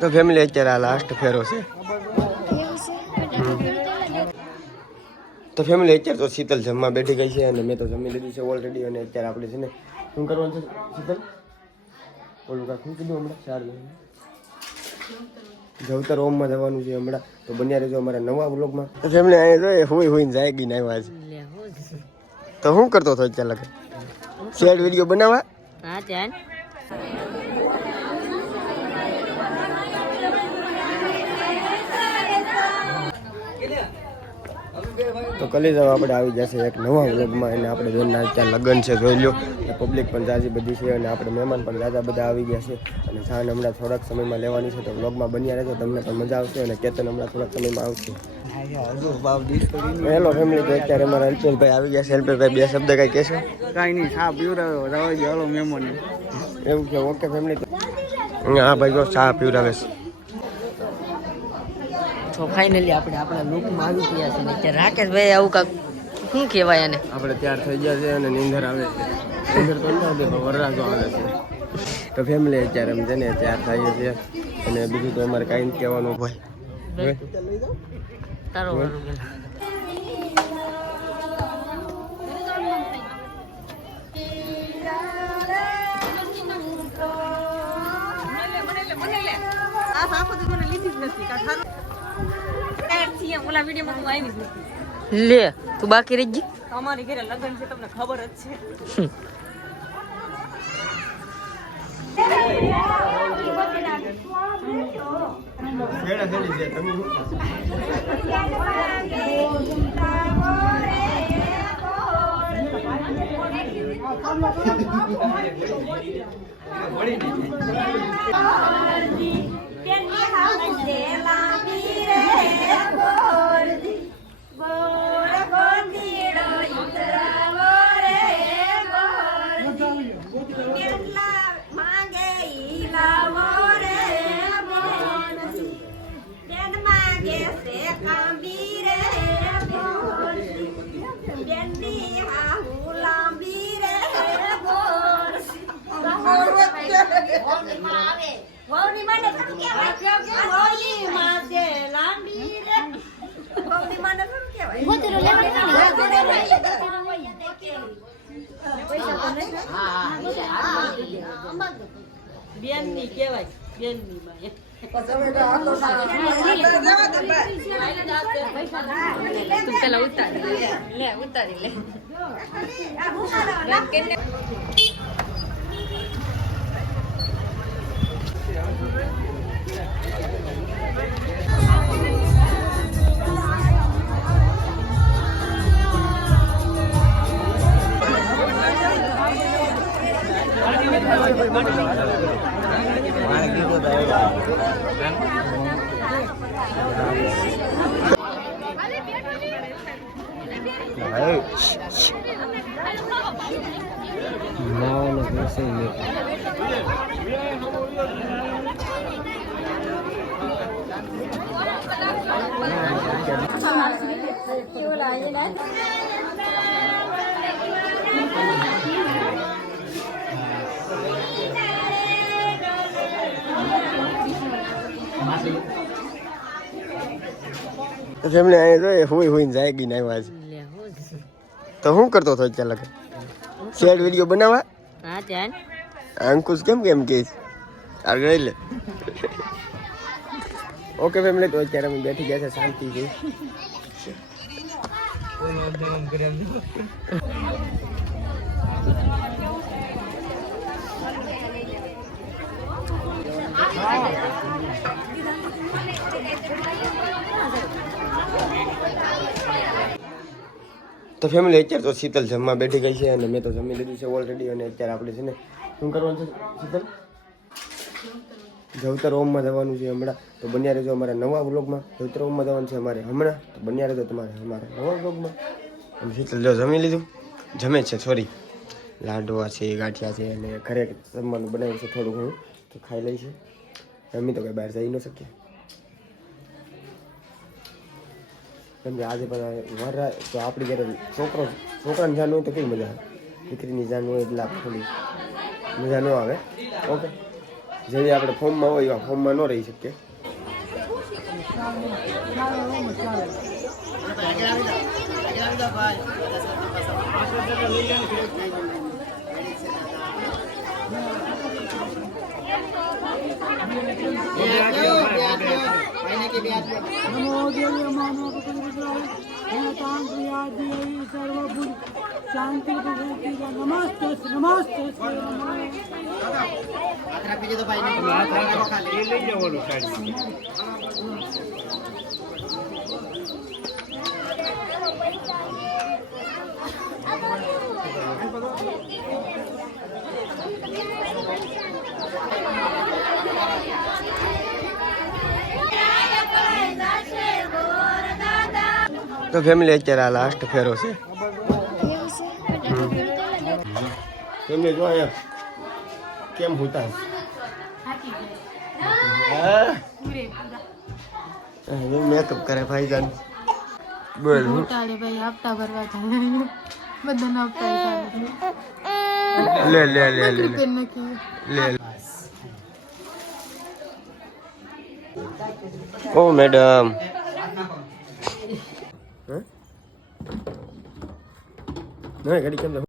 તો ફેમિલી અત્યારે આ લાસ્ટ ફેરો છે. તો ફેમિલી અત્યારે તો શીતલ જમવા બેઠી ગઈ છે અને મેં તો જમી લીધું છે ઓલરેડી. અને અત્યારે આપણે છે ને શું કરવાનું છે શીતલ? ઓલું કાંઈ શું કીધું હમણાં? જવતર ઓમમાં જવાનું છે હમણાં. તો બન્યા રહેજો અમારા નવા વ્લોગમાં. તો ફેમિલી અહીંયા જોઈએ હોઈને જાય ગઈ ને આવ્યા છે. તો શું કરતો હતો અત્યારે લગે? શેર વિડીયો બનાવવા? હા ચાલ. તો કલી જાવ આપણે આવી જશે એક નવા વ્લોગમાં. અને આપણે જોઈને ત્યાં લગ્ન છે જોઈ લો. પબ્લિક પણ જાજી બધી છે અને આપણે મહેમાન પણ જાજા બધા આવી ગયા છે. અને સાંજ હમણાં થોડાક સમયમાં લેવાની છે. તો વ્લોગમાં બન્યા રહેજો, તમને પણ મજા આવશે. અને કેતન હમણાં થોડાક સમયમાં આવશે. હેલો ફેમિલી, તો અત્યારે અમારા અલ્પેશભાઈ આવી ગયા છે. અલ્પેશભાઈ બે શબ્દ કઈ કહેશો? કાંઈ નહીં, ચા પીવડાવ્યો રવા ગયો હાલો મહેમાન એવું છે. ઓકે ફેમિલી, હા ભાઈ જો ચા પીવડાવે છે. તો ફાઇનલી આપણે આપણા લુકમાં આવી ગયા છે ને અત્યારે રાકેશભાઈ આવું કાંક શું કહેવાય એને આપણે તૈયાર થઈ ગયા છે અને નીંદર આવે છે. નીંદર તો નથી આવતી પણ વરરાજો આવે છે. તો ફેમિલી અત્યારે અમે છે ને તૈયાર થઈએ છીએ. અને બીજું તો અમારે કાંઈ નથી કહેવાનું ભાઈ. તારો લે તું બાકી રહી ગઈ. અમારી ઘરે લગ્ન છે, તમને ખબર જ છે. બેનની કહેવાય, બેનની માં તું પેલા ઉતારી લે. ફેમિલી અહીંયા જોઈએ હોઈને જાય ગઈ ને આવ્યા છે. તો શું કરતો હતો અત્યારે લગે? શેર વિડીયો બનાવવા? હા ચાલ. અંકુશ કેમ કે આગળ લે. ઓકે ફેમિલી, તો અત્યારે અમે બેઠી ગયા છે શાંતિથી. તો ફેમિલી અત્યારે તો શીતલ જમવા બેઠી ગઈ છે અને મેં તો જમી લીધું છે ઓલરેડી. અને અત્યારે આપણે છે ને શું કરવાનું છે શીતલ? જવતર ઓમમાં જવાનું છે હમણાં. તો બન્યા રહેજો અમારા નવા વ્લોગમાં. જવતર ઓમમાં જવાનું છે અમારે હમણાં. તો બન્યા રહેજો તમારે અમારા નવા વ્લોગમાં. અને શીતલ જો જમી લીધું, જમે છે સોરી. લાડવા છે, ગાંઠિયા છે અને ઘરે જમવાનું બનાવ્યું છે થોડું ઘણું, તો ખાઈ લઈ છે. અમે તો કંઈ બહાર જઈ ન શકીએ કેમ કે આજે બધા વરા. તો આપણી ઘરે છોકરાની જાન હોય તો કેવી મજા આવે? દીકરીની જાન હોય એટલે થોડી મજા ન આવે. ઓકે, જેવી આપણે ફોર્મમાં હોય એવા ફોર્મમાં ન રહી શકીએ. તો ફેમિલી અત્યારે આ લાસ્ટ ફેરો છે. ફેમિલી જો અહીંયા કેમ હોતા મેકઅપ કરે ભાઈજાન. બોલ ભાઈ હપ્તા ભરવા જાય બધાના હપ્તા લે લે લે લે લે. ઓ મેડમ નહીં ઘડી કેમ